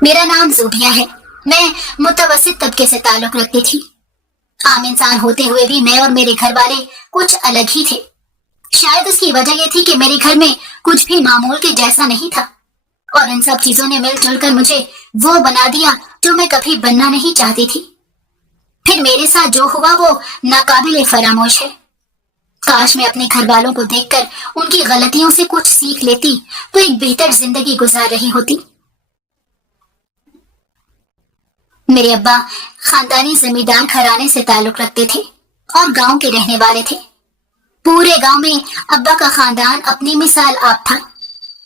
मेरा नाम ज़ूबिया है। मैं मुतवस्सित तबके से ताल्लुक रखती थी। आम इंसान होते हुए भी मैं और मेरे घर वाले कुछ अलग ही थे। शायद उसकी वजह यह थी कि मेरे घर में कुछ भी मामूल के जैसा नहीं था, और इन सब चीजों ने मिलजुल कर मुझे वो बना दिया जो मैं कभी बनना नहीं चाहती थी। फिर मेरे साथ जो हुआ वो नाकाबिले फरामोश है। काश मैं अपने घर वालों को देखकर उनकी गलतियों से कुछ सीख लेती तो एक बेहतर जिंदगी गुजार रही होती। मेरे अब्बा खानदानी जमींदार घराने से ताल्लुक रखते थे और गांव के रहने वाले थे। पूरे गांव में अब्बा का खानदान अपनी मिसाल आप था,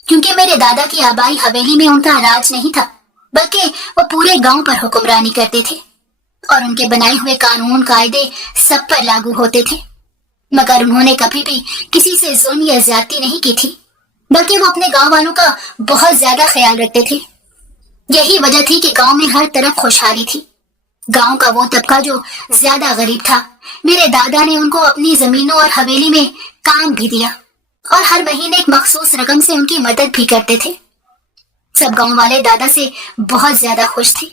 क्योंकि मेरे दादा की आबाई हवेली में उनका राज नहीं था, बल्कि वो पूरे गांव पर हुक्मरानी करते थे और उनके बनाए हुए कानून कायदे सब पर लागू होते थे। मगर उन्होंने कभी भी किसी से जुल्म या ज्यादती नहीं की थी, बल्कि वो अपने गांव वालों का बहुत ज्यादा ख्याल रखते थे। यही वजह थी कि गांव में हर तरफ खुशहाली थी। गांव का वो तबका जो ज्यादा गरीब था, मेरे दादा ने उनको अपनी जमीनों और हवेली में काम भी दिया और हर महीने एक मखसूस रकम से उनकी मदद भी करते थे। सब गांव वाले दादा से बहुत ज्यादा खुश थे।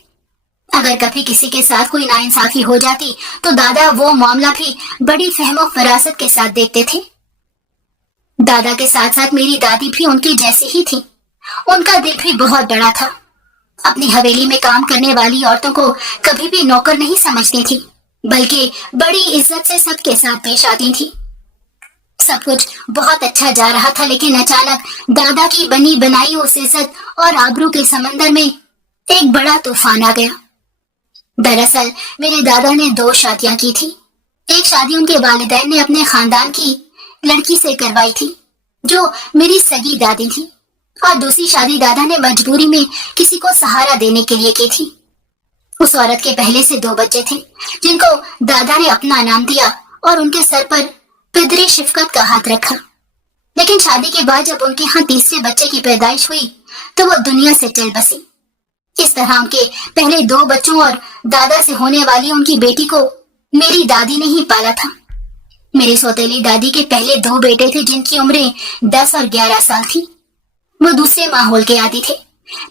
अगर कभी किसी के साथ कोई नाइंसाफी हो जाती तो दादा वो मामला भी बड़ी फहमो फरासत के साथ देखते थे। दादा के साथ साथ मेरी दादी भी उनकी जैसी ही थी। उनका दिल भी बहुत बड़ा था। अपनी हवेली में काम करने वाली औरतों को कभी भी नौकर नहीं समझती थी, बल्कि बड़ी इज्जत से सबके साथ पेश आती थी। सब कुछ बहुत अच्छा जा रहा था, लेकिन अचानक दादा की बनी बनाई उस इज्जत और आबरू के समंदर में एक बड़ा तूफान आ गया। दरअसल मेरे दादा ने 2 शादियां की थी। एक शादी उनके वालिदैन ने अपने खानदान की लड़की से करवाई थी, जो मेरी सगी दादी थी, और दूसरी शादी दादा ने मजबूरी में किसी को सहारा देने के लिए की थी। उस औरत के पहले से 2 बच्चे थे, जिनको दादा ने अपना नाम दिया और उनके सर पर पिदरे शिफकत का हाथ रखा। लेकिन शादी के बाद जब उनके यहाँ तीसरे बच्चे की पैदाइश हुई तो वो दुनिया से चल बसी। इस तरह उनके पहले 2 बच्चों और दादा से होने वाली उनकी बेटी को मेरी दादी ने ही पाला था। मेरी सौतेली दादी के पहले 2 बेटे थे, जिनकी उम्रें 10 और 11 साल थी। वो दूसरे माहौल के आदी थे,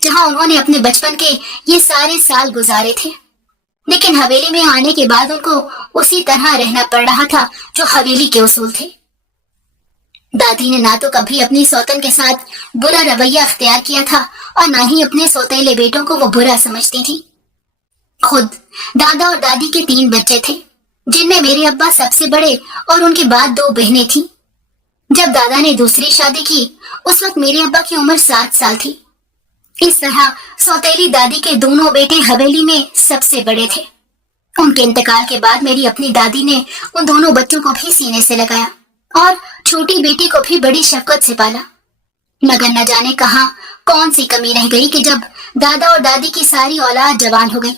जहां उन्होंने अपने बचपन के ये सारे साल गुजारे थे। लेकिन हवेली में आने के बाद उनको उसी तरह रहना पड़ रहा था जो हवेली के उसूल थे। दादी ने ना तो कभी अपनी सौतन के साथ बुरा रवैया अख्तियार किया था और ना ही अपने सौतेले बेटों को वो बुरा समझती थी। खुद दादा और दादी के 3 बच्चे थे, जिनमें मेरे अब्बा सबसे बड़े और उनके बाद 2 बहनें थीं। जब दादा ने दूसरी शादी की उस वक्त मेरे अब्बा की उम्र 7 साल थी। इस तरह सौतेली दादी के दोनों बेटे हवेली में सबसे बड़े थे। उनके इंतकाल के बाद मेरी अपनी दादी ने उन दोनों बच्चों को भी सीने से लगाया और छोटी बेटी को भी बड़ी शफकत से पाला। मगर न जाने कहां कौन सी कमी रह गई कि जब दादा और दादी की सारी औलाद जवान हो गई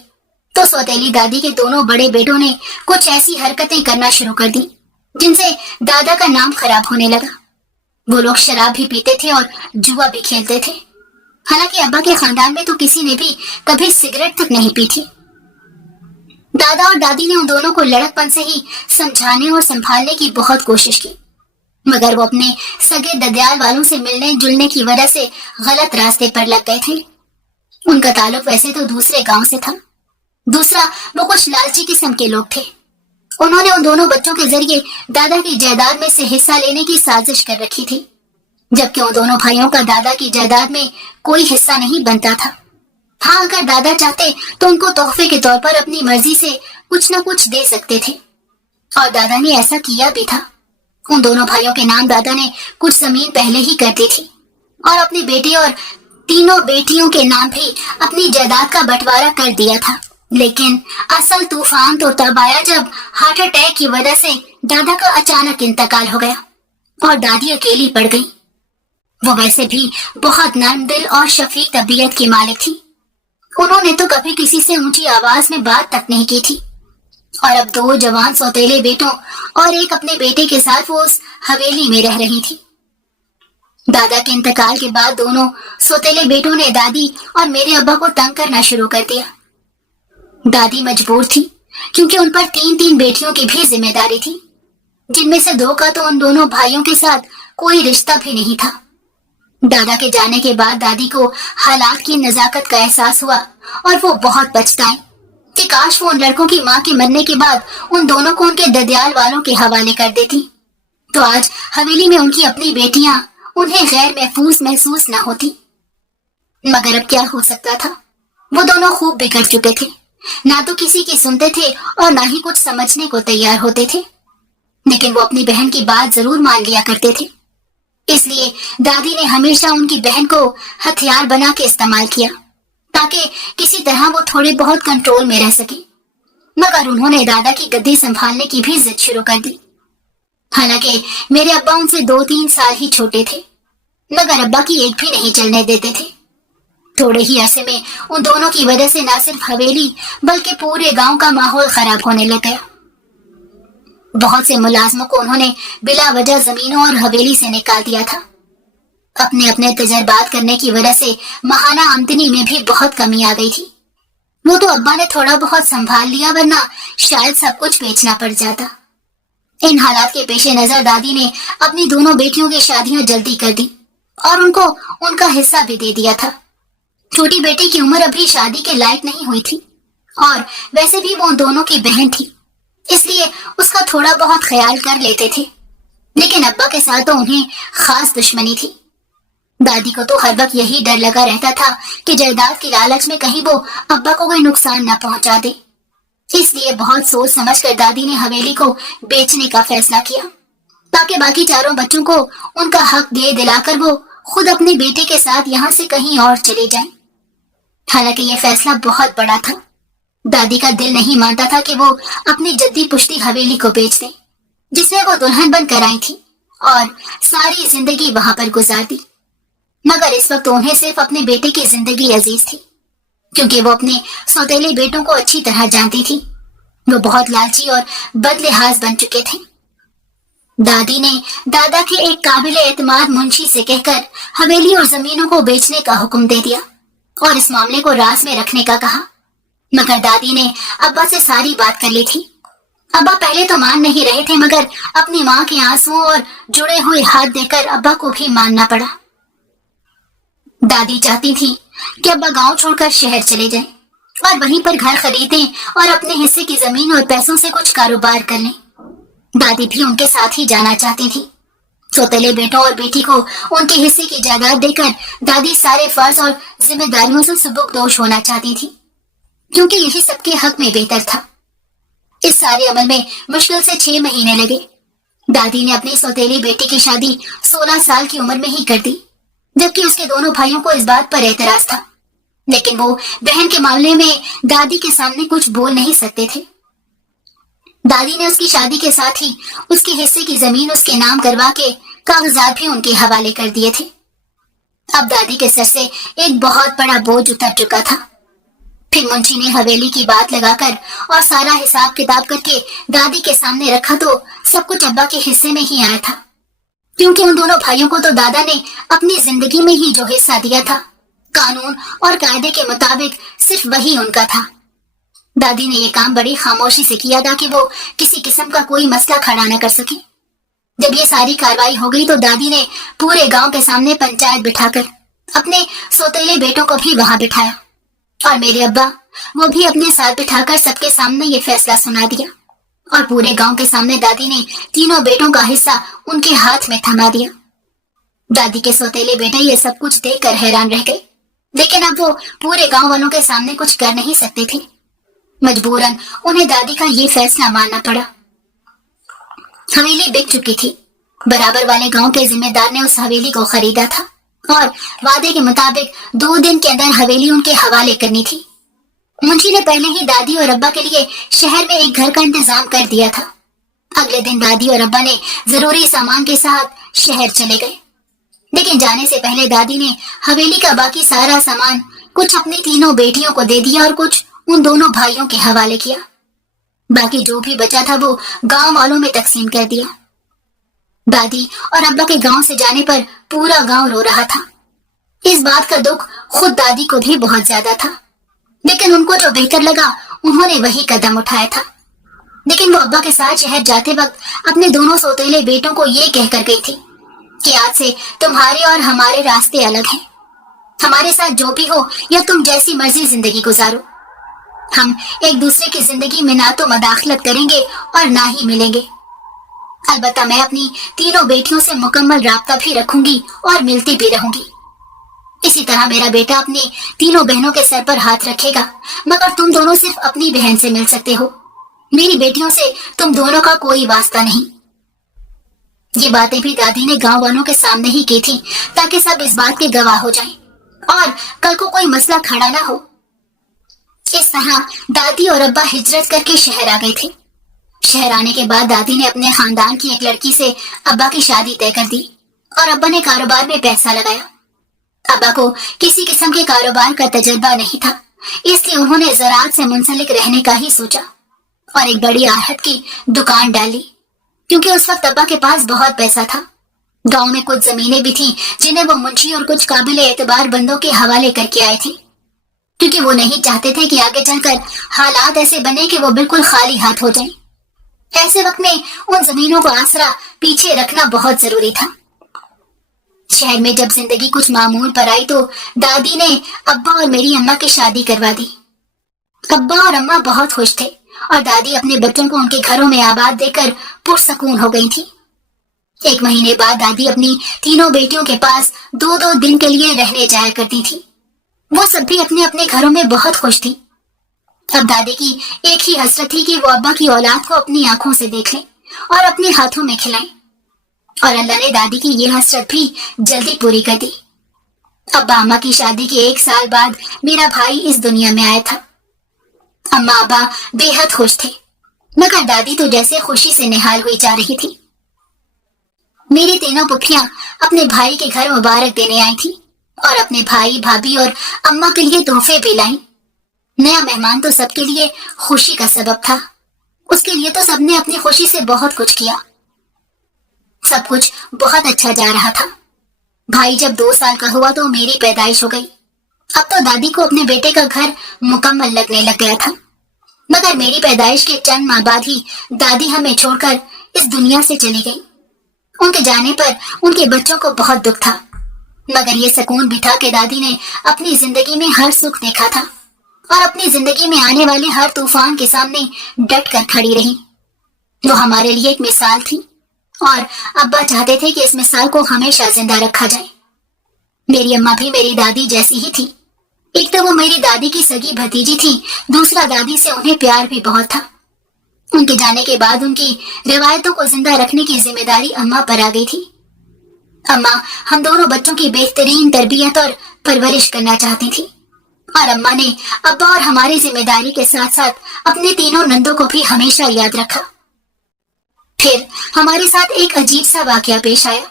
तो सौतेली दादी के दोनों बड़े बेटों ने कुछ ऐसी हरकतें करना शुरू कर दी जिनसे दादा का नाम खराब होने लगा। वो लोग शराब भी पीते थे और जुआ भी खेलते थे। हालांकि अब्बा के खानदान में तो किसी ने भी कभी सिगरेट तक नहीं पी थी। दादा और दादी ने उन दोनों को लड़कपन से ही समझाने और संभालने की बहुत कोशिश की, मगर वो अपने सगे ददियाल वालों से मिलने जुलने की वजह से गलत रास्ते पर लग गए थे। उनका ताल्लुक वैसे तो दूसरे गांव से था, दूसरा वो कुछ लालची किस्म के लोग थे। उन्होंने उन दोनों बच्चों के जरिए दादा की जायदाद में से हिस्सा लेने की साजिश कर रखी थी, जबकि उन दोनों भाइयों का दादा की जायदाद में कोई हिस्सा नहीं बनता था। हाँ, अगर दादा चाहते तो उनको तोहफे के तौर पर अपनी मर्जी से कुछ न कुछ दे सकते थे, और दादा ने ऐसा किया भी था। उन दोनों भाइयों के नाम दादा ने कुछ जमीन पहले ही कर दी थी और अपने बेटे और 3 बेटियों के नाम भी अपनी जायदाद का बंटवारा कर दिया था। लेकिन असल तूफान तो तब आया जब हार्ट अटैक की वजह से दादा का अचानक इंतकाल हो गया और दादी अकेली पड़ गई। वो वैसे भी बहुत नर्म दिल और शफीक तबीयत की मालिक थी। उन्होंने तो कभी किसी से ऊंची आवाज में बात तक नहीं की थी, और अब 2 जवान सौतेले बेटों और एक अपने बेटे के साथ वो उस हवेली में रह रही थी। दादा के इंतकाल के बाद दोनों सौतेले बेटों ने दादी और मेरे अब्बा को तंग करना शुरू कर दिया। दादी मजबूर थी, क्योंकि उन पर 3 बेटियों की भी जिम्मेदारी थी, जिनमें से 2 का तो उन दोनों भाइयों के साथ कोई रिश्ता भी नहीं था। दादा के जाने के बाद दादी को हालात की नजाकत का एहसास हुआ और वो बहुत पछताई कि काश वो उन लड़कों की माँ के मरने के बाद उन दोनों को उनके ददियाल वालों के हवाले कर देती, तो आज हवेली में उनकी अपनी बेटियां उन्हें गैर महसूस न होती। मगर अब क्या हो सकता था, वो दोनों खूब बिगड़ चुके थे, ना तो किसी की सुनते थे और ना ही कुछ समझने को तैयार होते थे। लेकिन वो अपनी बहन की बात जरूर मान लिया करते थे, इसलिए दादी ने हमेशा उनकी बहन को हथियार बना के इस्तेमाल किया ताकि किसी तरह वो थोड़े बहुत कंट्रोल में रह सके। मगर उन्होंने दादा की गद्दी संभालने की भी जिद शुरू कर दी। हालांकि मेरे अब्बा उनसे 2-3 साल ही छोटे थे, मगर अब्बा की एक भी नहीं चलने देते थे। थोड़े ही अरसे में उन दोनों की वजह से न सिर्फ हवेली बल्कि पूरे गांव का माहौल खराब होने लग गया। बहुत से मुलाजमों को उन्होंने बिला वजह जमीनों और हवेली से निकाल दिया था। अपने अपने तजर्बात करने की वजह से महाना आमदनी में भी बहुत कमी आ गई थी। वो तो अब्बा ने थोड़ा बहुत संभाल लिया, वरना शायद सब कुछ बेचना पड़ जाता। इन हालात के पेश नजर दादी ने अपनी दोनों बेटियों की शादियां जल्दी कर दी और उनको उनका हिस्सा भी दे दिया था। छोटी बेटी की उम्र अभी शादी के लायक नहीं हुई थी और वैसे भी वो उन दोनों की बहन थी, इसलिए उसका थोड़ा बहुत ख्याल कर लेते थे। लेकिन अब्बा के साथ तो उन्हें खास दुश्मनी थी। दादी को तो हर वक्त यही डर लगा रहता था कि जायदाद की लालच में कहीं वो अब्बा को कोई नुकसान न पहुंचा दे। इसलिए बहुत सोच समझ कर दादी ने हवेली को बेचने का फैसला किया ताकि बाकी चारों बच्चों को उनका हक दे दिलाकर वो खुद अपने बेटे के साथ यहाँ से कहीं और चले जाएं। हालांकि यह फैसला बहुत बड़ा था। दादी का दिल नहीं मानता था कि वो अपनी जद्दी पुश्ती हवेली को बेच दे, जिसमें वो दुल्हन बनकर आई थी और सारी जिंदगी वहां पर गुजार दी। मगर इस वक्त उन्हें सिर्फ अपने बेटे की जिंदगी अजीज थी, क्योंकि वो अपने सौतेले बेटों को अच्छी तरह जानती थी। वो बहुत लालची और बदलिहाज बन चुके थे। दादी ने दादा के एक काबिल एतमाद मुंशी से कहकर हवेली और जमीनों को बेचने का हुक्म दे दिया और इस मामले को राज में रखने का कहा। मगर दादी ने अब्बा से सारी बात कर ली थी। अब्बा पहले तो मान नहीं रहे थे, मगर अपनी माँ के आंसुओं और जुड़े हुए हाथ देकर अब्बा को भी मानना पड़ा। दादी चाहती थी कि अब्बा गांव छोड़कर शहर चले जाएं और वहीं पर घर खरीदें और अपने हिस्से की जमीन और पैसों से कुछ कारोबार कर लें। दादी भी उनके साथ ही जाना चाहती थी। सौतेले बेटों और बेटी को उनके हिस्से की जायदाद देकर दादी सारे फर्ज और जिम्मेदारियों से सुबुकदोश होना चाहती थी, क्योंकि यही सबके हक में बेहतर था। इस सारे अमल में मुश्किल से 6 महीने लगे। दादी ने अपनी सौतेली बेटी की शादी 16 साल की उम्र में ही कर दी, जबकि उसके दोनों भाइयों को इस बात पर एतराज था। लेकिन वो बहन के मामले में दादी के सामने कुछ बोल नहीं सकते थे। दादी ने उसकी शादी के साथ ही उसके हिस्से की जमीन उसके नाम करवा के कागजात भी उनके हवाले कर दिए थे। अब दादी के सर से एक बहुत बड़ा बोझ उतर चुका था। फिर मुंशी ने हवेली की बात लगाकर और सारा हिसाब किताब करके दादी के सामने रखा तो सब कुछ अब्बा के हिस्से में ही आया था, क्योंकि उन दोनों भाइयों को तो दादा ने अपनी जिंदगी में ही जो हिस्सा दिया था, कानून और कायदे के मुताबिक सिर्फ वही उनका था। दादी ने ये काम बड़ी खामोशी से किया ताकि वो किसी किस्म का कोई मसला खड़ा न कर सके। जब ये सारी कार्रवाई हो गई तो दादी ने पूरे गांव के सामने पंचायत बिठाकर अपने सौतेले बेटों को भी वहां बिठाया और मेरे अब्बा वो भी अपने साथ बिठाकर सबके सामने ये फैसला सुना दिया और पूरे गांव के सामने दादी ने तीनों बेटों का हिस्सा उनके हाथ में थमा दिया। दादी के सौतेले बेटे ये सब कुछ देखकर हैरान रह गए, लेकिन अब वो पूरे गांव वालों के सामने कुछ कर नहीं सकते थे। मजबूरन उन्हें दादी का ये फैसला मानना पड़ा। हवेली बिक चुकी थी। बराबर वाले गांव के जिम्मेदार ने उस हवेली को खरीदा था और वादे के मुताबिक 2 दिन के अंदर हवेली उनके हवाले करनी थी। मुंशी ने पहले ही दादी और अब्बा के लिए शहर में एक घर का इंतजाम कर दिया था। अगले दिन दादी और अब्बा ने जरूरी सामान के साथ शहर चले गए, लेकिन जाने से पहले दादी ने हवेली का बाकी सारा सामान कुछ अपनी तीनों बेटियों को दे दिया और कुछ उन दोनों भाइयों के हवाले किया। बाकी जो भी बचा था वो गांव वालों में तकसीम कर दिया। दादी और अब्बा के गांव से जाने पर पूरा गांव रो रहा था। इस बात का दुख खुद दादी को भी बहुत ज्यादा था, लेकिन उनको जो बेहतर लगा उन्होंने वही कदम उठाया था। लेकिन वो अब्बा के साथ शहर जाते वक्त अपने दोनों सौतेले बेटों को ये कहकर गई थी कि आज से तुम्हारे और हमारे रास्ते अलग हैं। हमारे साथ जो भी हो या तुम जैसी मर्जी जिंदगी गुजारो, हम एक दूसरे की जिंदगी में ना तो मदाखलत करेंगे और ना ही मिलेंगे। अलबत्ता मैं अपनी तीनों बेटियों से मुकम्मल राब्ता भी रखूंगी और मिलती भी रहूंगी। इसी तरह मेरा बेटा अपनी तीनों बहनों के सर पर हाथ रखेगा, मगर तुम दोनों सिर्फ अपनी बहन से मिल सकते हो। मेरी बेटियों से तुम दोनों का कोई वास्ता नहीं। ये बातें भी दादी ने गांव वालों के सामने ही की थी, ताकि सब इस बात के गवाह हो जाएं और कल को कोई मसला खड़ा ना हो। इस तरह दादी और अब्बा हिजरत करके शहर आ गए थे। शहर आने के बाद दादी ने अपने खानदान की एक लड़की से अब्बा की शादी तय कर दी और अब्बा ने कारोबार में पैसा लगाया। अब्बा को किसी किस्म के कारोबार का तजर्बा नहीं था, इसलिए उन्होंने ज़राअत से मुंसलिक रहने का ही सोचा और एक बड़ी आहट की दुकान डाली, क्योंकि उस वक्त अब्बा के पास बहुत पैसा था। गांव में कुछ जमीनें भी थीं जिन्हें वो मुंशी और कुछ काबिल एतबार बंदों के हवाले करके आए थे, क्योंकि वो नहीं चाहते थे कि आगे चलकर हालात ऐसे बने कि वो बिल्कुल खाली हाथ हो जाएं। ऐसे वक्त में उन जमीनों को आसरा पीछे रखना बहुत जरूरी था। शहर में जब जिंदगी कुछ मामूल पर आई तो दादी ने अब्बा और मेरी अम्मा की शादी करवा दी। अब्बा और अम्मा बहुत खुश थे और दादी अपने बच्चों को उनके घरों में आबाद देकर पुरसकून हो गई थी। एक महीने बाद दादी अपनी तीनों बेटियों के पास 2-2 दिन के लिए रहने जाया करती थी। वो सब भी अपने अपने घरों में बहुत खुश थी। अब दादी की एक ही हसरत थी कि वो अब्बा की औलाद को अपनी आंखों से देख लें और अपने हाथों में खिलाएं, और अल्लाह ने दादी की ये हसरत भी जल्दी पूरी कर दी। अब्बा अम्मा की शादी के 1 साल बाद मेरा भाई इस दुनिया में आया था। अम्मा अब्बा बेहद खुश थे, मगर दादी तो जैसे खुशी से निहाल हुई जा रही थी। मेरी तीनों पुफियां अपने भाई के घर मुबारक देने आई थी और अपने भाई भाभी और अम्मा के लिए तोहफे भी लाई। नया मेहमान तो सबके लिए खुशी का सबब था। उसके लिए तो सबने अपनी खुशी से बहुत कुछ किया। सब कुछ बहुत अच्छा जा रहा था। भाई जब 2 साल का हुआ तो मेरी पैदाइश हो गई। अब तो दादी को अपने बेटे का घर मुकम्मल लगने लग गया था, मगर मेरी पैदाइश के चंद माह बाद ही दादी हमें छोड़कर इस दुनिया से चली गई। उनके जाने पर उनके बच्चों को बहुत दुख था, मगर ये सुकून भी था कि दादी ने अपनी जिंदगी में हर सुख देखा था और अपनी जिंदगी में आने वाले हर तूफान के सामने डट कर खड़ी रही। वो हमारे लिए एक मिसाल थी और अब्बा चाहते थे कि इस मिसाल को हमेशा जिंदा रखा जाए। मेरी अम्मा भी मेरी दादी जैसी ही थी। एक तो वो मेरी दादी की सगी भतीजी थी, दूसरा दादी से उन्हें प्यार भी बहुत था। उनके जाने के बाद उनकी रिवायतों को जिंदा रखने की जिम्मेदारी अम्मा पर आ गई थी। अम्मा हम दोनों बच्चों की बेहतरीन तरबियत और परवरिश करना चाहती थी, और अम्मा ने अब्बा और हमारी जिम्मेदारी के साथ साथ अपने तीनों नंदों को भी हमेशा याद रखा। फिर हमारे साथ एक अजीब सा वाकया पेश आया।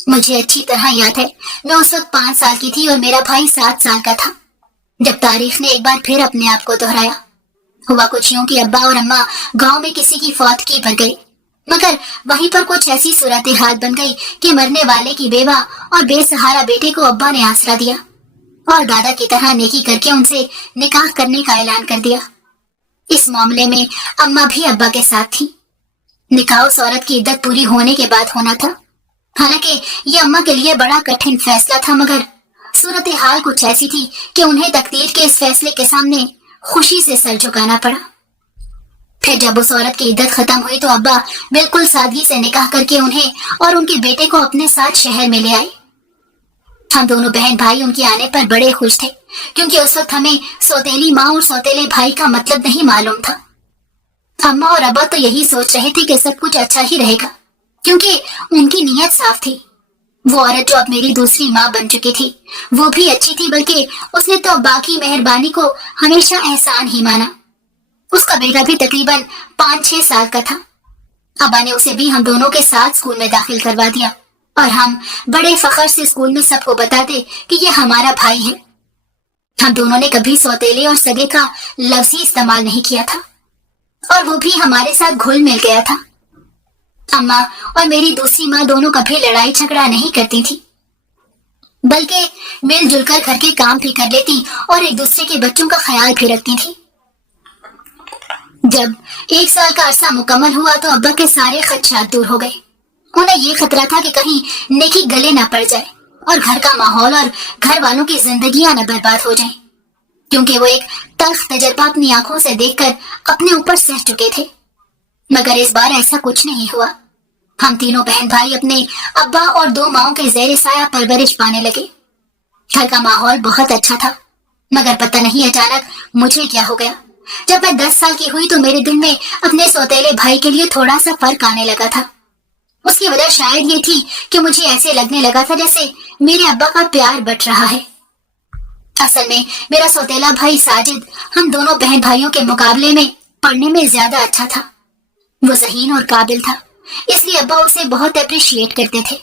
मुझे अच्छी तरह याद है, मैं उस वक्त 5 साल की थी और मेरा भाई 7 साल का था, जब तारीख ने एक बार फिर अपने आप को दोहराया। हुआ कुछ यूं कि अब्बा और अम्मा गांव में किसी की फौतगी पर गए, मगर वहीं पर कुछ ऐसी सूरत हाल बन गई कि मरने वाले की बेवा और बेसहारा बेटे को अब्बा ने आसरा दिया और दादा की तरह नेकी करके उनसे निकाह करने का ऐलान कर दिया। इस मामले में अम्मा भी अब्बा के साथ थी। निकाह उस औरत की इद्दत पूरी होने के बाद होना था। हालांकि ये अम्मा के लिए बड़ा कठिन फैसला था, मगर सूरत हाल कुछ ऐसी थी कि उन्हें तकदीर के इस फैसले के सामने खुशी से सर झुकाना पड़ा। फिर जब उस औरत की इद्दत खत्म हुई तो अब्बा बिल्कुल सादगी से निकाह करके उन्हें और उनके बेटे को अपने साथ शहर में ले आए। हम दोनों बहन भाई उनके आने पर बड़े खुश थे, क्योंकि उस वक्त हमें सौतेली माँ और सौतेले भाई का मतलब नहीं मालूम था। अम्मा और अब्बा तो यही सोच रहे थे कि सब कुछ अच्छा ही रहेगा, क्योंकि उनकी नीयत साफ थी। वो औरत जो अब मेरी दूसरी माँ बन चुकी थी, वो भी अच्छी थी, बल्कि उसने तो बाकी मेहरबानी को हमेशा एहसान ही माना। उसका बेटा भी तकरीबन 5-6 साल का था। अब्बा ने उसे भी हम दोनों के साथ स्कूल में दाखिल करवा दिया और हम बड़े फख्र से स्कूल में सबको बताते कि ये हमारा भाई है। हम दोनों ने कभी सौतेले और सगे का लफ्ज ही इस्तेमाल नहीं किया था और वो भी हमारे साथ घुल मिल गया था। अम्मा और मेरी दूसरी माँ दोनों कभी लड़ाई झगड़ा नहीं करती थी, बल्कि मिलजुल कर घर के काम भी कर लेती और एक दूसरे के बच्चों का ख्याल भी रखती थी। जब 1 साल का अरसा मुकम्मल हुआ तो अब्बा के सारे खदशात दूर हो गए उन्हें ये खतरा था कि कहीं नेकी गले ना पड़ जाए और घर का माहौल और घर वालों की जिंदगियां न बर्बाद हो जाएं, क्योंकि वो एक तल्ख तजर्बा अपनी आंखों से देखकर अपने ऊपर सह चुके थे। मगर इस बार ऐसा कुछ नहीं हुआ। हम तीनों बहन भाई अपने अब्बा और 2 माओं के ज़ेरे साया परवरिश पाने लगे। घर का माहौल बहुत अच्छा था, मगर पता नहीं अचानक मुझे क्या हो गया। जब मैं 10 साल की हुई तो मेरे दिल में अपने सौतेले भाई के लिए थोड़ा सा फर्क आने लगा था। उसकी वजह शायद ये थी कि मुझे ऐसे लगने लगा था जैसे मेरे अब्बा का प्यार बट रहा है। असल में मेरा सौतेला भाई साजिद हम दोनों बहन भाइयों के मुकाबले में पढ़ने में ज्यादा अच्छा था। वो ज़हीन और काबिल था, इसलिए अब्बा उसे बहुत अप्रिशिएट करते थे।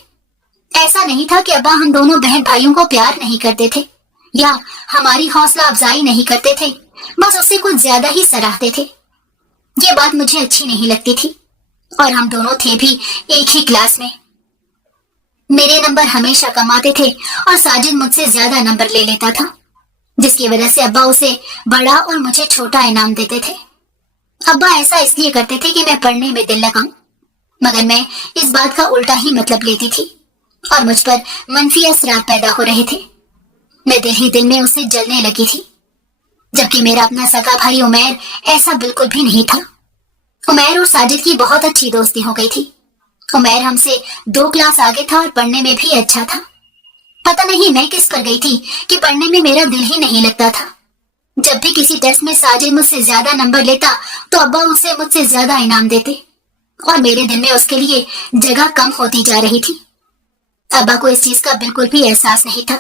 ऐसा नहीं था कि अब्बा हम दोनों बहन भाइयों को प्यार नहीं करते थे या हमारी हौसला अफजाई नहीं करते थे, बस उसे कुछ ज्यादा ही सराहते थे। ये बात मुझे अच्छी नहीं लगती थी और हम दोनों थे भी एक ही क्लास में। मेरे नंबर हमेशा कम आते थे और साजिद मुझसे ज्यादा नंबर ले लेता था, जिसकी वजह से अब्बा उसे बड़ा और मुझे छोटा इनाम देते थे। अब्बा ऐसा इसलिए करते थे कि मैं पढ़ने में दिल लगाऊं, मगर मैं इस बात का उल्टा ही मतलब लेती थी और मुझ पर मनफी असरात पैदा हो रहे थे। मैं दिल ही दिल में उससे जलने लगी थी, जबकि मेरा अपना सगा भाई उमैर ऐसा बिल्कुल भी नहीं था। उमैर और साजिद की बहुत अच्छी दोस्ती हो गई थी। उमैर हमसे 2 क्लास आगे था और पढ़ने में भी अच्छा था। पता नहीं मैं किस पर गई थी कि पढ़ने में मेरा दिल ही नहीं लगता था। जब भी किसी टेस्ट में साजिद मुझसे ज्यादा नंबर लेता तो अब्बा उसे मुझसे ज्यादा इनाम देते और मेरे दिल में उसके लिए जगह कम होती जा रही थी। अब्बा को इस चीज का बिल्कुल भी एहसास नहीं था,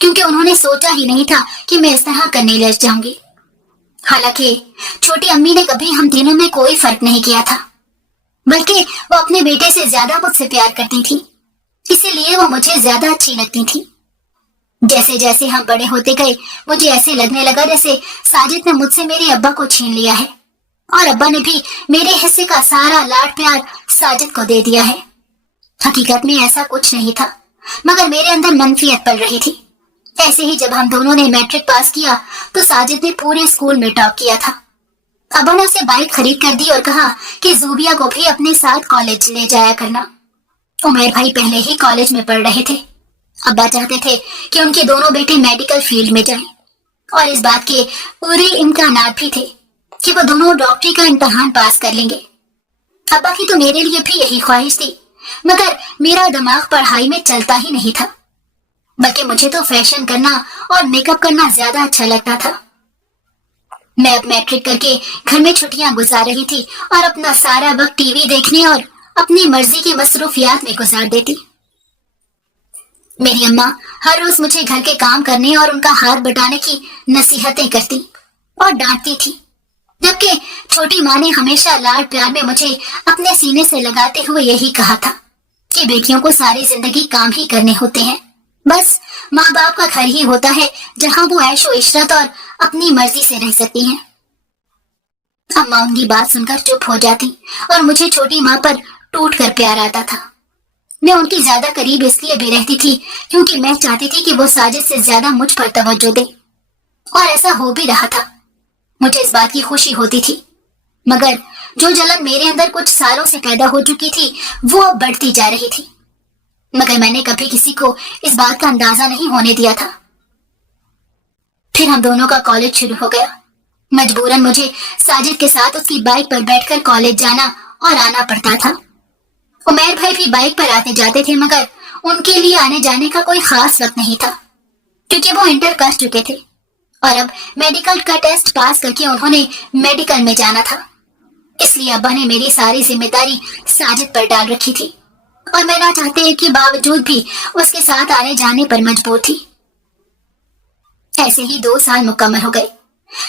क्योंकि उन्होंने सोचा ही नहीं था कि मैं इस तरह करने लग जाऊंगी। हालांकि छोटी अम्मी ने कभी हम तीनों में कोई फर्क नहीं किया था, बल्कि वो अपने बेटे से ज्यादा मुझसे प्यार करती थी, इसीलिए वो मुझे ज्यादा अच्छी लगती थी। जैसे जैसे हम बड़े होते गए मुझे ऐसे लगने लगा जैसे साजिद ने मुझसे मेरे अब्बा को छीन लिया है और अब्बा ने भी मेरे हिस्से का सारा लाड प्यार साजिद को दे दिया है। हकीकत में ऐसा कुछ नहीं था, मगर मेरे अंदर मनफियत पल रही थी। ऐसे ही जब हम दोनों ने मैट्रिक पास किया तो साजिद ने पूरे स्कूल में टॉप किया था। अब्बा ने उसे बाइक खरीद कर दी और कहा कि जूबिया को भी अपने साथ कॉलेज ले जाया करना। उमैर भाई पहले ही कॉलेज में पढ़ रहे थे। अब्बा चाहते थे कि उनके दोनों बेटे मेडिकल फील्ड में जाएं और इस बात के पूरे इम्कानात भी थे कि वो दोनों डॉक्टरी का इम्तहान पास कर लेंगे। अब्बा की तो मेरे लिए भी यही ख्वाहिश थी, मगर मेरा दिमाग पढ़ाई में चलता ही नहीं था, बल्कि मुझे तो फैशन करना और मेकअप करना ज्यादा अच्छा लगता था। मैं अब मैट्रिक करके घर में छुट्टियां गुजार रही थी और अपना सारा वक्त टीवी देखने और अपनी मर्जी की मसरूफियात में गुजार देती। मेरी अम्मा हर रोज मुझे घर के काम करने और उनका हाथ बटाने की नसीहतें करती और डांटती थी, जबकि छोटी माँ ने हमेशा लाड प्यार में मुझे अपने सीने से लगाते हुए यही कहा था कि बेटियों को सारी जिंदगी काम ही करने होते हैं, बस माँ बाप का घर ही होता है जहाँ वो ऐशो इशरत और अपनी मर्जी से रह सकती हैं। अम्मा उनकी बात सुनकर चुप हो जाती और मुझे छोटी माँ पर टूट कर प्यार आता था। मैं उनकी ज्यादा करीब इसलिए भी रहती थी क्योंकि मैं चाहती थी कि वो साजिद से ज्यादा मुझ पर तवज्जो दे, और ऐसा हो भी रहा था। मुझे इस बात की खुशी होती थी, मगर जो जलन मेरे अंदर कुछ सालों से पैदा हो चुकी थी वो अब बढ़ती जा रही थी। मगर मैंने कभी किसी को इस बात का अंदाजा नहीं होने दिया था। फिर हम दोनों का कॉलेज शुरू हो गया। मजबूरन मुझे साजिद के साथ उसकी बाइक पर बैठकर कॉलेज जाना और आना पड़ता था। उमैर भाई भी बाइक पर आते जाते थे, मगर उनके लिए आने जाने का कोई खास वक्त नहीं था, क्योंकि वो इंटर कर चुके थे और अब मेडिकल का टेस्ट पास करके उन्होंने मेडिकल में जाना था। इसलिए अब्बा ने मेरी सारी जिम्मेदारी साजिद पर डाल रखी थी और मैं ना चाहते के बावजूद भी उसके साथ आने जाने पर मजबूर थी। ऐसे ही 2 साल मुकम्मल हो गए।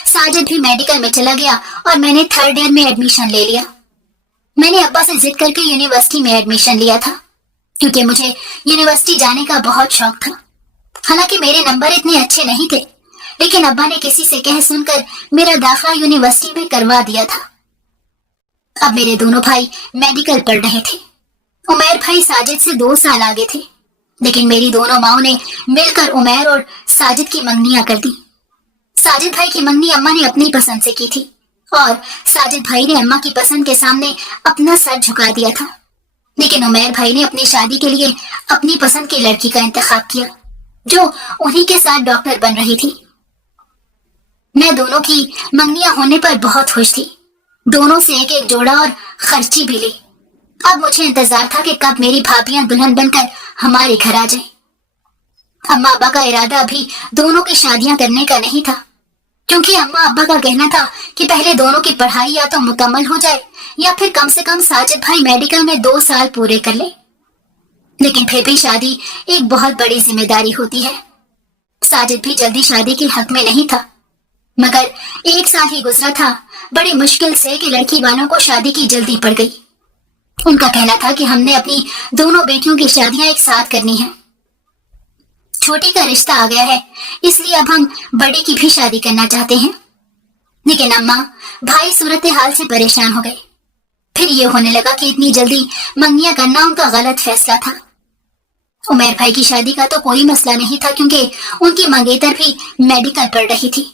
साजिद भी मेडिकल में चला गया और मैंने 3rd ईयर में एडमिशन ले लिया। मैंने अब्बा से जिद करके यूनिवर्सिटी में एडमिशन लिया था, क्योंकि मुझे यूनिवर्सिटी जाने का बहुत शौक था। हालांकि मेरे नंबर इतने अच्छे नहीं थे, लेकिन अब्बा ने किसी से कह सुनकर मेरा दाखिला यूनिवर्सिटी में करवा दिया था। अब मेरे दोनों भाई मेडिकल पढ़ रहे थे। उमैर भाई साजिद से 2 साल आगे थे, लेकिन मेरी दोनों माओं ने मिलकर उमैर और साजिद की मंगनियां कर दी। साजिद भाई की मंगनी अम्मा ने अपनी पसंद से की थी और साजिद भाई ने अम्मा की पसंद के सामने अपना सर झुका दिया था। लेकिन उमैर भाई ने अपनी शादी के लिए अपनी पसंद की लड़की का इंतखाब किया, जो उन्हीं के साथ डॉक्टर बन रही थी। मैं दोनों की मंगनियां होने पर बहुत खुश थी। दोनों से एक एक जोड़ा और खर्ची भी ली। अब मुझे इंतजार था कि कब मेरी भाभियां दुल्हन बनकर हमारे घर आ जाएं। अम्मा अब्बा का इरादा अभी दोनों की शादियां करने का नहीं था, क्योंकि अम्मा अब्बा का कहना था कि पहले दोनों की पढ़ाई या तो मुकम्मल हो जाए या फिर कम से कम साजिद भाई मेडिकल में 2 साल पूरे कर ले। लेकिन फिर भी शादी एक बहुत बड़ी जिम्मेदारी होती है। साजिद भी जल्दी शादी के हक में नहीं था, मगर 1 साल ही गुजरा था बड़ी मुश्किल से कि लड़की वालों को शादी की जल्दी पड़ गई। उनका कहना था कि हमने अपनी दोनों बेटियों की शादियां एक साथ करनी है। छोटी का रिश्ता आ गया है, इसलिए अब हम बड़ी की भी शादी करना चाहते हैं। लेकिन अम्मा भाई सूरत हाल से परेशान हो गए। फिर ये होने लगा कि इतनी जल्दी मंगनियां करना उनका गलत फैसला था। उमैर भाई की शादी का तो कोई मसला नहीं था, क्योंकि उनकी मंगेतर भी मेडिकल पढ़ रही थी।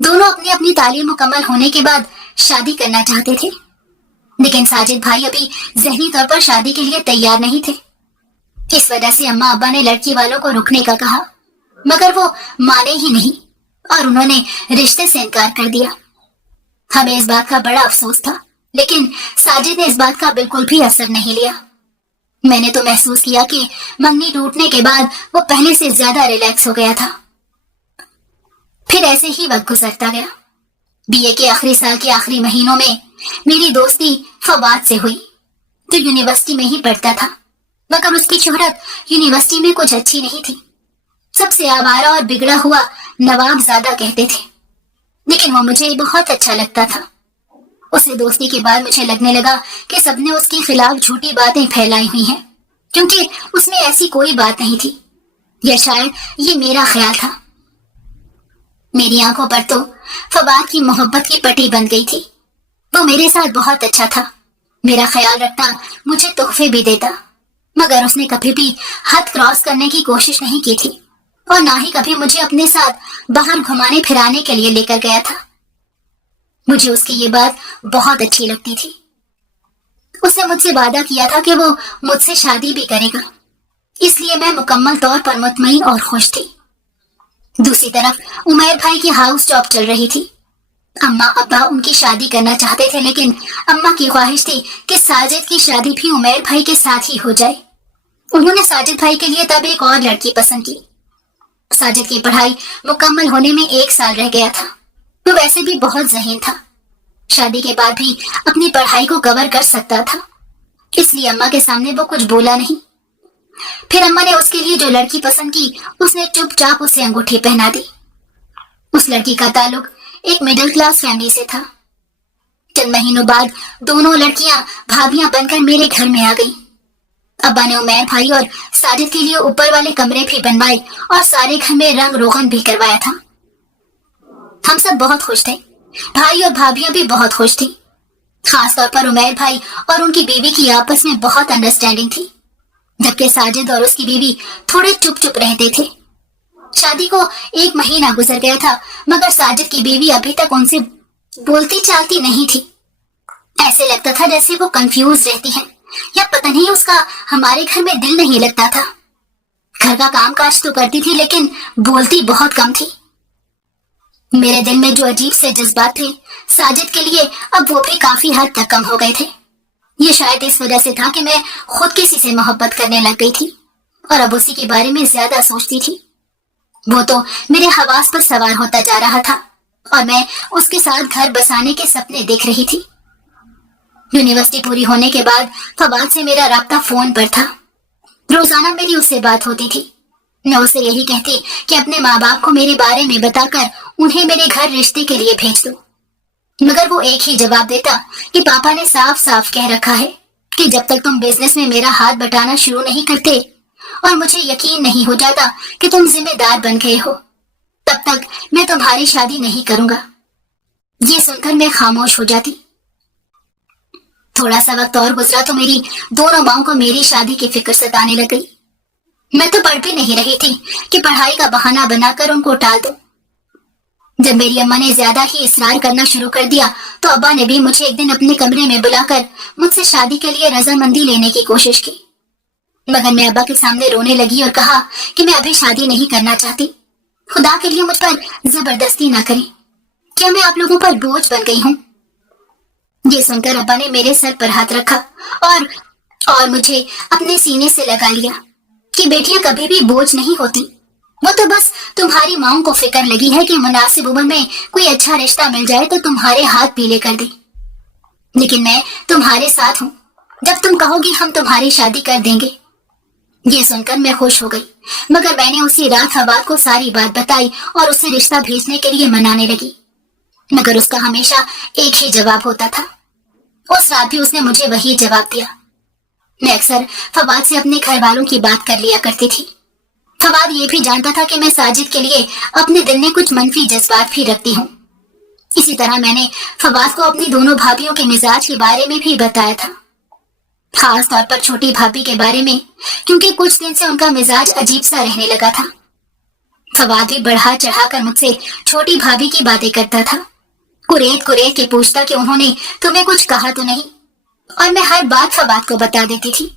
दोनों अपनी अपनी तालीम मुकम्मल होने के बाद शादी करना चाहते थे। लेकिन साजिद भाई अभी ज़हनी तौर पर शादी के लिए तैयार नहीं थे। इस वजह से अम्मा अब्बा ने लड़की वालों को रुकने का कहा, मगर वो माने ही नहीं और उन्होंने रिश्ते से इनकार कर दिया। हमें इस बात का बड़ा अफसोस था, लेकिन साजिद ने इस बात का बिल्कुल भी असर नहीं लिया। मैंने तो महसूस किया कि मंगनी टूटने के बाद वो पहले से ज्यादा रिलैक्स हो गया था। फिर ऐसे ही वक्त गुजरता गया। बीए के आखिरी साल के आखिरी महीनों में मेरी दोस्ती फवाद से हुई, जो यूनिवर्सिटी में ही पढ़ता था, मगर उसकी शोहरत यूनिवर्सिटी में कुछ अच्छी नहीं थी। सबसे आवारा और बिगड़ा हुआ नवाब ज्यादा कहते थे, लेकिन वो मुझे बहुत अच्छा लगता था। उससे दोस्ती के बाद मुझे लगने लगा कि सबने उसके खिलाफ झूठी बातें फैलाई हुई हैं, क्योंकि उसमें ऐसी कोई बात नहीं थी, या शायद ये मेरा ख्याल था। मेरी आंखों पर तो फवाद की मोहब्बत की पट्टी बंध गई थी। वो मेरे साथ बहुत अच्छा था, मेरा ख्याल रखता, मुझे तोहफे भी देता, मगर उसने कभी भी हद क्रॉस करने की कोशिश नहीं की थी और ना ही कभी मुझे अपने साथ बाहर घुमाने फिराने के लिए लेकर गया था। मुझे उसकी ये बात बहुत अच्छी लगती थी। उसने मुझसे वादा किया था कि वो मुझसे शादी भी करेगा, इसलिए मैं मुकम्मल तौर पर मुतमईन और खुश थी। दूसरी तरफ उमैर भाई की हाउस जॉब चल रही थी। अम्मा अब्बा उनकी शादी करना चाहते थे, लेकिन अम्मा की ख्वाहिश थी कि साजिद की शादी भी उमैर भाई के साथ ही हो जाए। उन्होंने साजिद भाई के लिए तब एक और लड़की पसंद की। साजिद की पढ़ाई मुकम्मल होने में 1 साल रह गया था। वो वैसे भी बहुत ज़हीन था, शादी के बाद भी अपनी पढ़ाई को कवर कर सकता था, इसलिए अम्मा के सामने वो कुछ बोला नहीं। फिर अम्मा ने उसके लिए जो लड़की पसंद की, उसने चुपचाप उसे अंगूठी पहना दी। उस लड़की का ताल्लुक एक मिडिल क्लास फैमिली से था। चंद महीनों बाद दोनों लड़कियां भाभियां बनकर मेरे घर में आ गईं। अब्बा ने उमैर भाई और साजिद के लिए ऊपर वाले कमरे भी बनवाए और सारे घर में रंग रोगन भी करवाया था। हम सब बहुत खुश थे। भाई और भाभियां भी बहुत खुश थी। खासतौर पर उमैर भाई और उनकी बीवी की आपस में बहुत अंडरस्टैंडिंग थी, जबकि साजिद और उसकी बीवी थोड़े चुप चुप रहते थे। शादी को 1 महीना गुजर गया था, मगर साजिद की बीवी अभी तक उनसे बोलती चालती नहीं थी। ऐसे लगता था जैसे वो कंफ्यूज रहती हैं, या पता नहीं उसका हमारे घर में दिल नहीं लगता था। घर का काम काज तो करती थी, लेकिन बोलती बहुत कम थी। मेरे दिल में जो अजीब से जज्बात थे साजिद के लिए, अब वो भी काफी हद तक कम हो गए थे। ये शायद इस वजह से था कि मैं खुद किसी से मोहब्बत करने लग गई थी और अब उसी के बारे में ज्यादा सोचती थी। वो तो मेरे हवास पर सवार होता जा रहा था और मैं उसके साथ घर बसाने के सपने देख रही थी। यूनिवर्सिटी पूरी होने के बाद फवाद से मेरा राब्ता फोन पर था। रोजाना मेरी उससे बात होती थी। मैं उसे यही कहती कि अपने माँ बाप को मेरे बारे में बताकर उन्हें मेरे घर रिश्ते के लिए भेज दो, मगर वो एक ही जवाब देता कि पापा ने साफ साफ कह रखा है कि जब तक तुम बिजनेस में मेरा हाथ बटाना शुरू नहीं करते और मुझे यकीन नहीं हो जाता कि तुम जिम्मेदार बन गए हो, तब तक मैं तुम्हारी शादी नहीं करूंगा। ये सुनकर मैं खामोश हो जाती। थोड़ा सा वक्त और गुजरा तो मेरी दोनों माओं को मेरी शादी की फिक्र सताने लग गई। मैं तो पढ़ भी नहीं रही थी कि पढ़ाई का बहाना बनाकर उनको टाल दूं। जब मेरी अम्मा ने ज्यादा ही इसरार करना शुरू कर दिया तो अब्बा ने भी मुझे एक दिन अपने कमरे में बुलाकर मुझसे शादी के लिए रजामंदी लेने की कोशिश की। मगर मैं अब्बा के सामने रोने लगी और कहा कि मैं अभी शादी नहीं करना चाहती। खुदा के लिए मुझ पर जबरदस्ती ना करें। क्या मैं आप लोगों पर बोझ बन गई हूँ? ये सुनकर अब्बा ने मेरे सर पर हाथ रखा और मुझे अपने सीने से लगा लिया कि बेटियां कभी भी बोझ नहीं होती। वो तो बस तुम्हारी माओं को फिक्र लगी है कि मुनासिब उम्र में कोई अच्छा रिश्ता मिल जाए तो तुम्हारे हाथ पीले कर दे। लेकिन मैं तुम्हारे साथ हूँ। जब तुम कहोगी हम तुम्हारी शादी कर देंगे। ये सुनकर मैं खुश हो गई, मगर मैंने उसी रात फवाद को सारी बात बताई और उसे रिश्ता भेजने के लिए मनाने लगी। मगर उसका हमेशा एक ही जवाब होता था। उस रात भी उसने मुझे वही जवाब दिया। मैं अक्सर फवाद से अपने घर वालों की बात कर लिया करती थी। फवाद ये भी जानता था कि मैं साजिद के लिए अपने दिल में कुछ मनफी जज्बात भी रखती हूँ। इसी तरह मैंने फवाद को अपनी दोनों भाभियों के मिजाज के बारे में भी बताया था, खास तौर पर छोटी भाभी के बारे में, क्योंकि कुछ दिन से उनका मिजाज अजीब सा रहने लगा था। फवाद भी बढ़ा चढ़ाकर मुझसे छोटी भाभी की बातें करता था, कुरेद के पूछता कि उन्होंने तुम्हें कुछ कहा तो नहीं, और मैं हर बात फवाद को बता देती थी।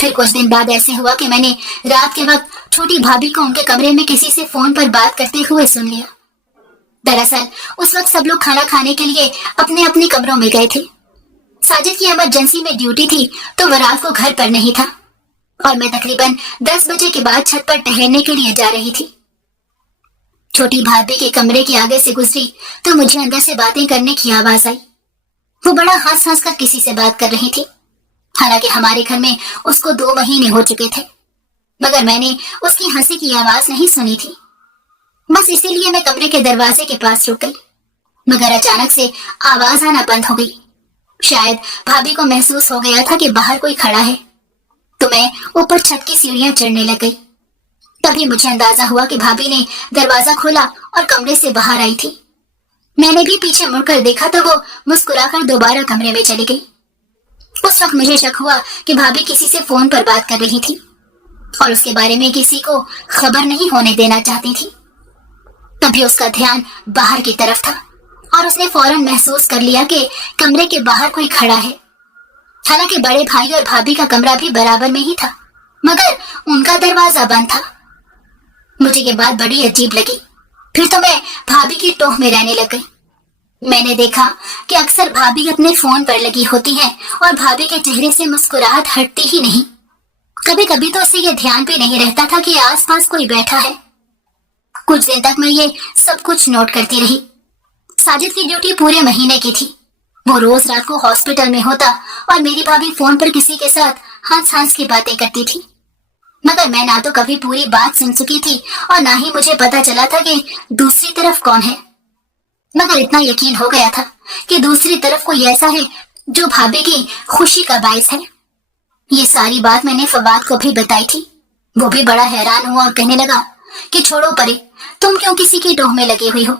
फिर कुछ दिन बाद ऐसे हुआ कि मैंने रात के वक्त छोटी भाभी को उनके कमरे में किसी से फोन पर बात करते हुए सुन लिया। दरअसल उस वक्त सब लोग खाना खाने के लिए अपने अपने कमरों में गए थे। साजिद की इमरजेंसी में ड्यूटी थी तो वो रात को घर पर नहीं था और मैं तकरीबन 10 बजे के बाद छत पर टहलने के लिए जा रही थी। छोटी भाभी के कमरे के आगे से गुजरी तो मुझे अंदर से बातें करने की आवाज आई। वो बड़ा हंस हंस कर किसी से बात कर रही थी। हालांकि हमारे घर में उसको 2 महीने हो चुके थे, मगर मैंने उसकी हंसी की आवाज नहीं सुनी थी। बस इसीलिए मैं कमरे के दरवाजे के पास रुक गई, मगर अचानक से आवाज आना बंद हो गई। शायद भाभी को महसूस हो गया था कि बाहर कोई खड़ा है, तो मैं ऊपर छत की सीढ़ियां चढ़ने लग गई। तभी मुझे अंदाजा हुआ कि भाभी ने दरवाजा खोला और कमरे से बाहर आई थी। मैंने भी पीछे मुड़कर देखा तो वो मुस्कुराकर दोबारा कमरे में चली गई। उस वक्त मुझे शक हुआ कि भाभी किसी से फोन पर बात कर रही थी और उसके बारे में किसी को खबर नहीं होने देना चाहती थी। तभी उसका ध्यान बाहर की तरफ था और उसने फौरन महसूस कर लिया कि कमरे के बाहर कोई खड़ा है। हालांकि बड़े भाई और भाभी का कमरा भी बराबर में ही था, मगर उनका दरवाजा बंद था। मुझे ये बात बड़ी अजीब लगी। फिर तो मैं भाभी की टोह में रहने लग गई। मैंने देखा कि अक्सर भाभी अपने फोन पर लगी होती हैं और भाभी के चेहरे से मुस्कुराहट हटती ही नहीं। कभी कभी तो उसे ये ध्यान भी नहीं रहता था कि आसपास कोई बैठा है। कुछ दिन तक मैं ये सब कुछ नोट करती रही। साजिद की ड्यूटी पूरे महीने की थी। वो रोज रात को हॉस्पिटल में होता और मेरी भाभी फोन पर किसी के साथ हंस हंस की बातें करती थी। मगर मैं ना तो कभी पूरी बात सुन चुकी थी और ना ही मुझे पता चला था कि दूसरी तरफ कौन है। मगर इतना यकीन हो गया था कि दूसरी तरफ कोई ऐसा है जो भाभी की खुशी का बायस है। ये सारी बात मैंने फवाद को भी बताई थी। वो भी बड़ा हैरान हुआ और कहने लगा कि छोड़ो परे, तुम क्यों किसी की टोह में लगी हुई हो?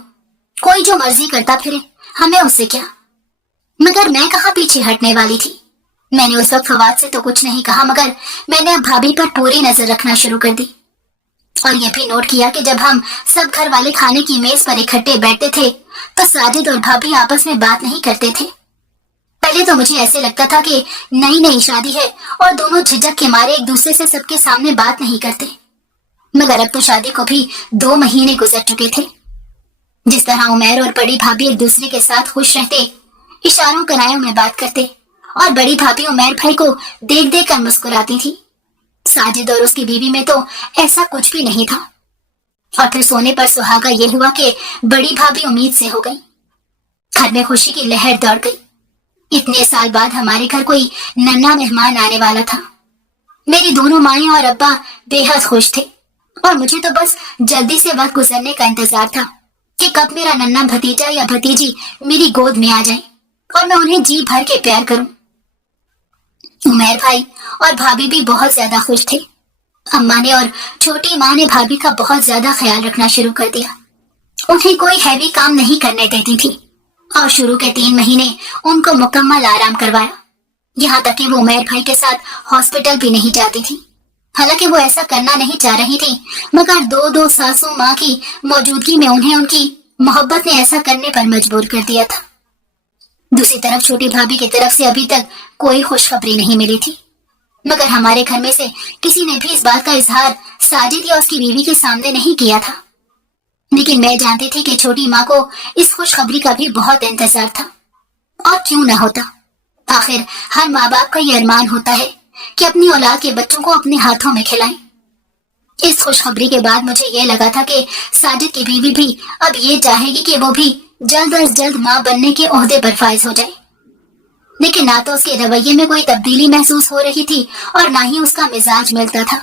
कोई जो मर्जी करता फिरे, हमें उससे क्या। मगर मैं कहाँ पीछे हटने वाली थी। मैंने उस वक्त फवाद से तो कुछ नहीं कहा, मगर मैंने अब भाभी पर पूरी नजर रखना शुरू कर दी और ये भी नोट किया कि जब हम सब घर वाले खाने की मेज पर इकट्ठे बैठते थे तो साजिद और भाभी आपस में बात नहीं करते थे। पहले तो मुझे ऐसे लगता था कि नई नई शादी है और दोनों झिझक के मारे एक दूसरे से सबके सामने बात नहीं करते, मगर अब तो शादी को भी 2 महीने गुजर चुके थे। जिस तरह उमैर और बड़ी भाभी एक दूसरे के साथ खुश रहते, इशारों कनायों में बात करते और बड़ी भाभी उमैर भाई को देख देख कर मुस्कुराती थी, साजिद और उसकी बीवी में तो ऐसा कुछ भी नहीं था। और फिर सोने पर सुहागा ये हुआ कि बड़ी भाभी उम्मीद से हो गई। घर में खुशी की लहर दौड़ गई। इतने साल बाद हमारे घर कोई नन्हा मेहमान आने वाला था। मेरी दोनों माएं और अब्बा बेहद खुश थे और मुझे तो बस जल्दी से वक्त गुजरने का इंतजार था कि कब मेरा नन्हा भतीजा या भतीजी मेरी गोद में आ जाए और मैं उन्हें जी भर के प्यार करूं। उमैर भाई और भाभी भी बहुत ज्यादा खुश थे। अम्मा ने और छोटी माँ ने भाभी का बहुत ज्यादा ख्याल रखना शुरू कर दिया। उन्हें कोई हैवी काम नहीं करने देती थी और शुरू के 3 महीने उनको मुकम्मल आराम करवाया। यहाँ तक कि वो उमैर भाई के साथ हॉस्पिटल भी नहीं जाती थी। हालांकि वो ऐसा करना नहीं चाह रही थी, मगर 2 सासू माँ की मौजूदगी में उन्हें उनकी मोहब्बत ने ऐसा करने पर मजबूर कर दिया था। दूसरी तरफ छोटी भाभी की तरफ से अभी तक कोई खुशखबरी नहीं मिली थी, मगर हमारे घर में से किसी ने भी इस बात का इजहार साजिद या उसकी बीवी के सामने नहीं किया था। लेकिन मैं जानती थी कि छोटी माँ को इस खुशखबरी का भी बहुत इंतजार था, और क्यों न होता। आखिर हर माँ बाप का ये अरमान होता है कि अपनी औलाद के बच्चों को अपने हाथों में खिलाएं। इस खुशखबरी के बाद मुझे ये लगा था कि साजिद की बीवी भी अब ये चाहेगी कि वो भी जल्द अज जल्द माँ बनने के ओहदे पर फाइज हो जाए। लेकिन ना तो उसके रवैये में कोई तब्दीली महसूस हो रही थी और ना ही उसका मिजाज मिलता था।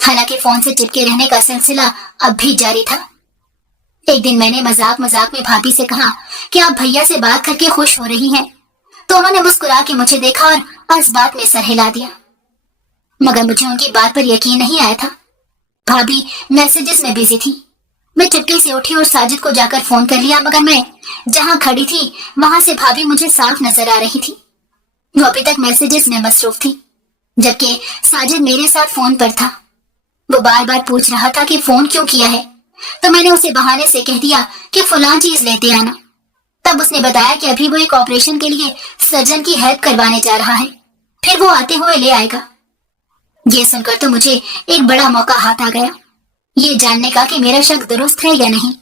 हालांकि फोन से चिपके रहने का सिलसिला अब भी जारी था। एक दिन मैंने मजाक मजाक में भाभी से कहा कि आप भैया से बात करके खुश हो रही हैं, तो उन्होंने मुस्कुरा के मुझे देखा और इस बात में सर हिला दिया, मगर मुझे उनकी बात पर यकीन नहीं आया था। भाभी मैसेजेस में बिजी थी। मैं चुपके से उठी और साजिद को जाकर फोन कर लिया, मगर मैं जहां खड़ी थी वहां से भाभी मुझे साफ नजर आ रही थी। वो अभी तक मैसेजेस में मसरूफ थी, जबकि साजिद मेरे साथ फोन पर था। वो बार बार पूछ रहा था कि फोन क्यों किया है, तो मैंने उसे बहाने से कह दिया कि फलां चीज लेते आना। तब उसने बताया कि अभी वो एक ऑपरेशन के लिए सर्जन की हेल्प करवाने जा रहा है, फिर वो आते हुए ले आएगा। ये सुनकर तो मुझे एक बड़ा मौका हाथ आ गया, ये जानने का कि मेरा शक दुरुस्त है या नहीं।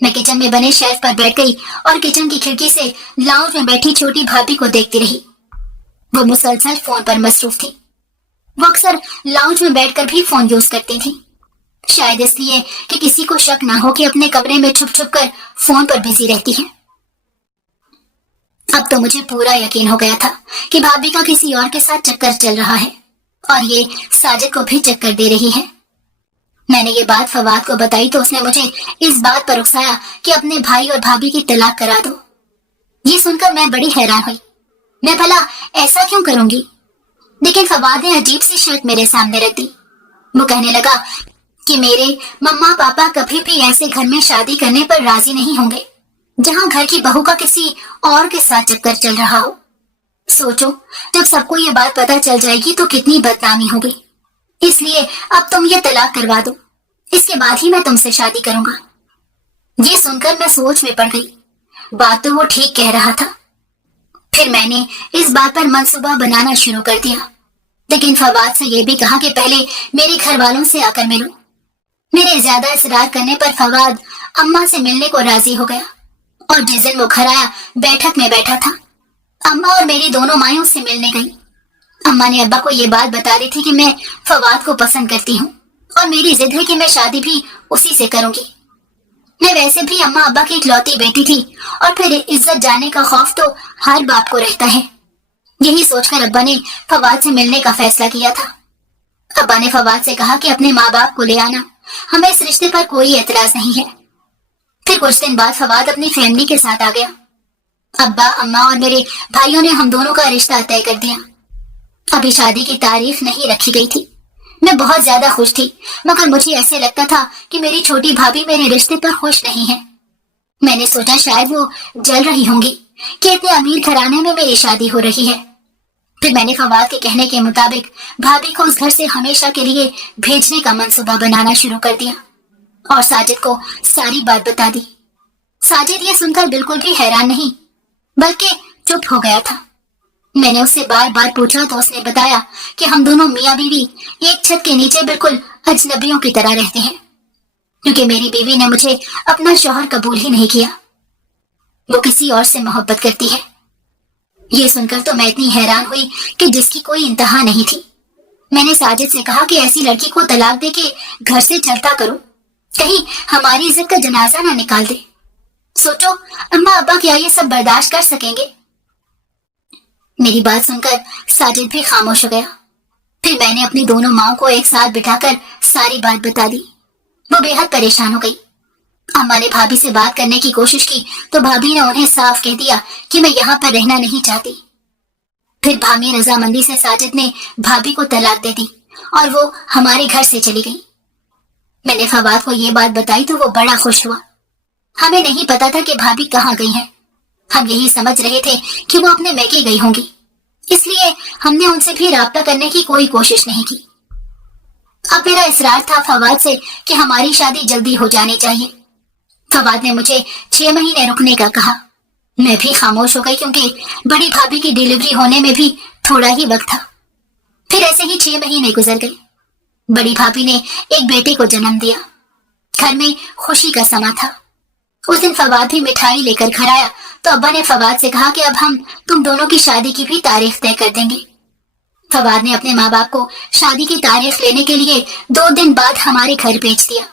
मैं किचन में बने शेल्फ पर बैठ गई और किचन की खिड़की से लाउंज में बैठी छोटी भाभी को देखती रही। वो मुसलसल फोन पर मसरूफ थी। वो अक्सर लाउंज में बैठकर भी फोन यूज करती थी, शायद इसलिए कि किसी को शक ना हो कि अपने कमरे में छुप छुप कर फोन पर बिजी रहती है। अब तो मुझे पूरा यकीन हो गया था कि भाभी का किसी और के साथ चक्कर चल रहा है और ये साजिद को भी चक्कर दे रही है। मैंने ये बात फवाद को बताई तो उसने मुझे इस बात पर उकसाया कि अपने भाई और भाभी की तलाक करा दो। ये सुनकर मैं बड़ी हैरान हुई। मैं भला ऐसा क्यों करूंगी? लेकिन फवाद ने अजीब सी शर्त मेरे सामने रख दी। वो कहने लगा कि मेरे मम्मा पापा कभी भी ऐसे घर में शादी करने पर राजी नहीं होंगे जहां घर की बहू का किसी और के साथ चक्कर चल रहा हो। सोचो, जब सबको ये बात पता चल जाएगी तो कितनी बदनामी होगी। इसलिए अब तुम ये तलाक करवा दो, इसके बाद ही मैं तुमसे शादी करूंगा। ये सुनकर मैं सोच में पड़ गई। बात तो वो ठीक कह रहा था। फिर मैंने इस बात पर मंसूबा बनाना शुरू कर दिया, लेकिन फवाद से ये भी कहा कि पहले मेरे घर वालों से आकर मिलो। मेरे ज्यादा इसरार करने पर फवाद अम्मा से मिलने को राजी हो गया और जिस दिन वो घर आया बैठक में बैठा था। अम्मा और मेरी दोनों माएं उससे मिलने गई। अम्मा ने अब्बा को ये बात बता दी थी कि मैं फवाद को पसंद करती हूँ और मेरी जिद है कि मैं शादी भी उसी से करूंगी। मैं वैसे भी अम्मा अब्बा की इकलौती बेटी थी और फिर इज्जत जाने का खौफ तो हर बाप को रहता है। यही सोचकर अब्बा ने फवाद से मिलने का फैसला किया था। अब्बा ने फवाद से कहा कि अपने माँ बाप को ले आना, हमें इस रिश्ते पर कोई एतराज नहीं है। फिर कुछ दिन बाद फवाद अपनी फैमिली के साथ आ गया। अब्बा अम्मा और मेरे भाइयों ने हम दोनों का रिश्ता तय कर दिया। अभी शादी की तारीख नहीं रखी गई थी। मैं बहुत ज्यादा खुश थी, मगर मुझे ऐसे लगता था कि मेरी छोटी भाभी मेरे रिश्ते पर खुश नहीं है। मैंने सोचा शायद वो जल रही होंगी कि इतने अमीर घराने में मेरी शादी हो रही है। फिर मैंने फवाद के कहने के मुताबिक भाभी को उस घर से हमेशा के लिए भेजने का मंसूबा बनाना शुरू कर दिया और साजिद को सारी बात बता दी। साजिद ये सुनकर बिल्कुल भी हैरान नहीं, बल्कि चुप हो गया था। मैंने उससे बार बार पूछा तो उसने बताया कि हम दोनों मियाँ बीवी एक छत के नीचे बिल्कुल अजनबियों की तरह रहते हैं, क्योंकि मेरी बीवी ने मुझे अपना शौहर कबूल ही नहीं किया। वो किसी और से मोहब्बत करती है। ये सुनकर तो मैं इतनी हैरान हुई कि जिसकी कोई इंतहा नहीं थी। मैंने साजिद से कहा कि ऐसी लड़की को तलाक दे के घर से चलता करो, कहीं हमारी इज्जत का जनाजा ना निकाल दे। सोचो, अम्मा अब्बा क्या ये सब बर्दाश्त कर सकेंगे? मेरी बात सुनकर साजिद भी खामोश हो गया। फिर मैंने अपनी दोनों माओं को एक साथ बिठाकर सारी बात बता दी। वो बेहद परेशान हो गई। अम्मा ने भाभी से बात करने की कोशिश की तो भाभी ने उन्हें साफ कह दिया कि मैं यहाँ पर रहना नहीं चाहती। फिर भाभी रजामंदी से साजिद ने भाभी को तलाक दे दी और वो हमारे घर से चली गई। मैंने फवाद को ये बात बताई तो वो बड़ा खुश हुआ। हमें नहीं पता था कि भाभी कहाँ गई हैं। हम यही समझ रहे थे कि वो अपने मैके गई होंगी, इसलिए हमने उनसे भी राब्ता करने की कोई कोशिश नहीं की। अब मेरा इसरार था फवाद से कि हमारी शादी जल्दी हो जानी चाहिए। फवाद ने मुझे 6 महीने रुकने का कहा। मैं भी खामोश हो गई क्योंकि बड़ी भाभी की डिलीवरी होने में भी थोड़ा ही वक्त था। फिर ऐसे ही 6 महीने गुजर गए। बड़ी भाभी ने एक बेटे को जन्म दिया। घर में खुशी का समा था। उस दिन फवाद भी मिठाई लेकर घर आया तो अब्बा ने फवाद से कहा कि अब हम तुम दोनों की शादी की भी तारीख तय कर देंगे। फवाद ने अपने माँ बाप को शादी की तारीख लेने के लिए 2 दिन बाद हमारे घर भेज दिया।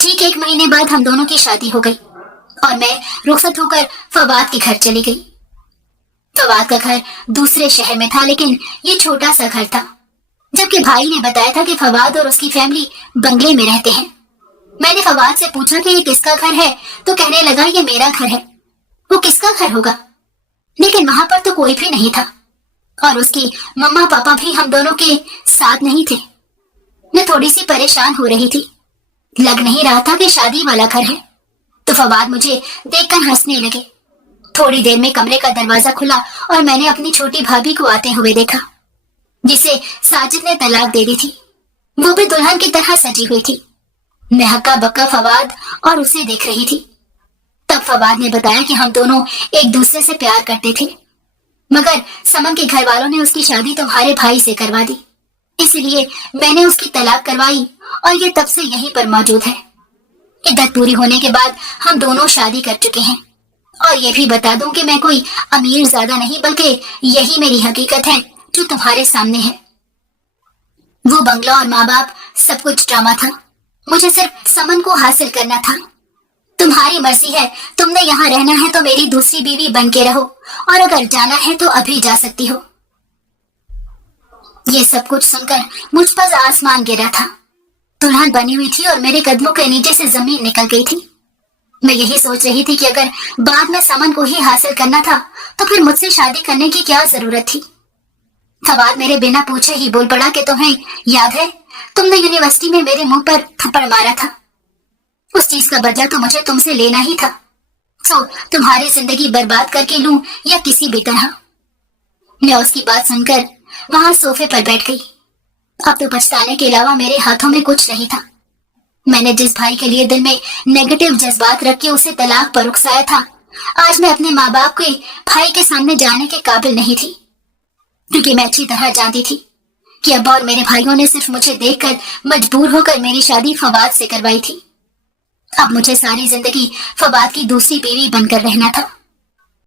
ठीक 1 महीने बाद हम दोनों की शादी हो गई और मैं रुखसत होकर फवाद के घर चली गई। फवाद का घर दूसरे शहर में था, लेकिन ये छोटा सा घर था। जबकि भाई ने बताया था कि फवाद और उसकी फैमिली बंगले में रहते हैं। मैंने फवाद से पूछा कि ये किसका घर है, तो कहने लगा ये मेरा घर है। वो किसका घर होगा? लेकिन वहां पर तो कोई भी नहीं था और उसकी मम्मा पापा भी हम दोनों के साथ नहीं थे। मैं थोड़ी सी परेशान हो रही थी। लग नहीं रहा था कि शादी वाला घर है। तो फवाद मुझे देखकर हंसने लगे। थोड़ी देर में कमरे का दरवाजा खुला और मैंने अपनी छोटी भाभी को आते हुए देखा, जिसे साजिद ने तलाक दे दी थी। वो भी दुल्हन की तरह सजी हुई थी। मैं हक्का बक्का फवाद और उसे देख रही थी। तब फवाद ने बताया कि हम दोनों एक दूसरे से प्यार करते थे, मगर समन के घर वालों ने उसकी शादी तुम्हारे भाई से करवा दी, इसलिए मैंने उसकी तलाक करवाई और ये तब से यहीं पर मौजूद है। इद्दत पूरी होने के बाद हम दोनों शादी कर चुके हैं। और ये भी बता दूं कि मैं कोई अमीर ज्यादा नहीं, बल्कि यही मेरी हकीकत है जो तुम्हारे सामने है। वो बंगला और माँ बाप सब कुछ ड्रामा था। मुझे सिर्फ समन को हासिल करना था। तुम्हारी मर्जी है, तुमने यहाँ रहना है तो मेरी दूसरी बीवी बन के रहो, और अगर जाना है तो अभी जा सकती हो। ये सब कुछ सुनकर मुझ पर आसमान गिरा था। दुल्हन बनी हुई थी और मेरे कदमों के नीचे से जमीन निकल गई थी। मैं यही सोच रही थी कि अगर बाद में समन को ही हासिल करना था तो फिर मुझसे शादी करने की क्या जरूरत थी। फवाद मेरे बिना पूछे ही बोल पड़ा कि तुम्हें याद है, तुमने यूनिवर्सिटी में मेरे मुंह पर थप्पड़ मारा था। उस चीज का बदला तो मुझे तुमसे लेना ही था। तो तुम्हारी जिंदगी बर्बाद करके लूं या किसी भी तरह। मैं उसकी बात सुनकर वहां सोफे पर बैठ गई। अब तो पछताने के अलावा मेरे हाथों में कुछ नहीं था। मैंने जिस भाई के लिए दिल में नेगेटिव जज्बात रख के उसे तलाक पर उकसाया था, आज मैं अपने माँ बाप के भाई के सामने जाने के काबिल नहीं थी, क्योंकि मैं अच्छी तरह जानती थी कि अब्बा और मेरे भाइयों ने सिर्फ मुझे देखकर मजबूर होकर मेरी शादी फवाद से करवाई थी। अब मुझे सारी जिंदगी फवाद की दूसरी बीवी बनकर रहना था।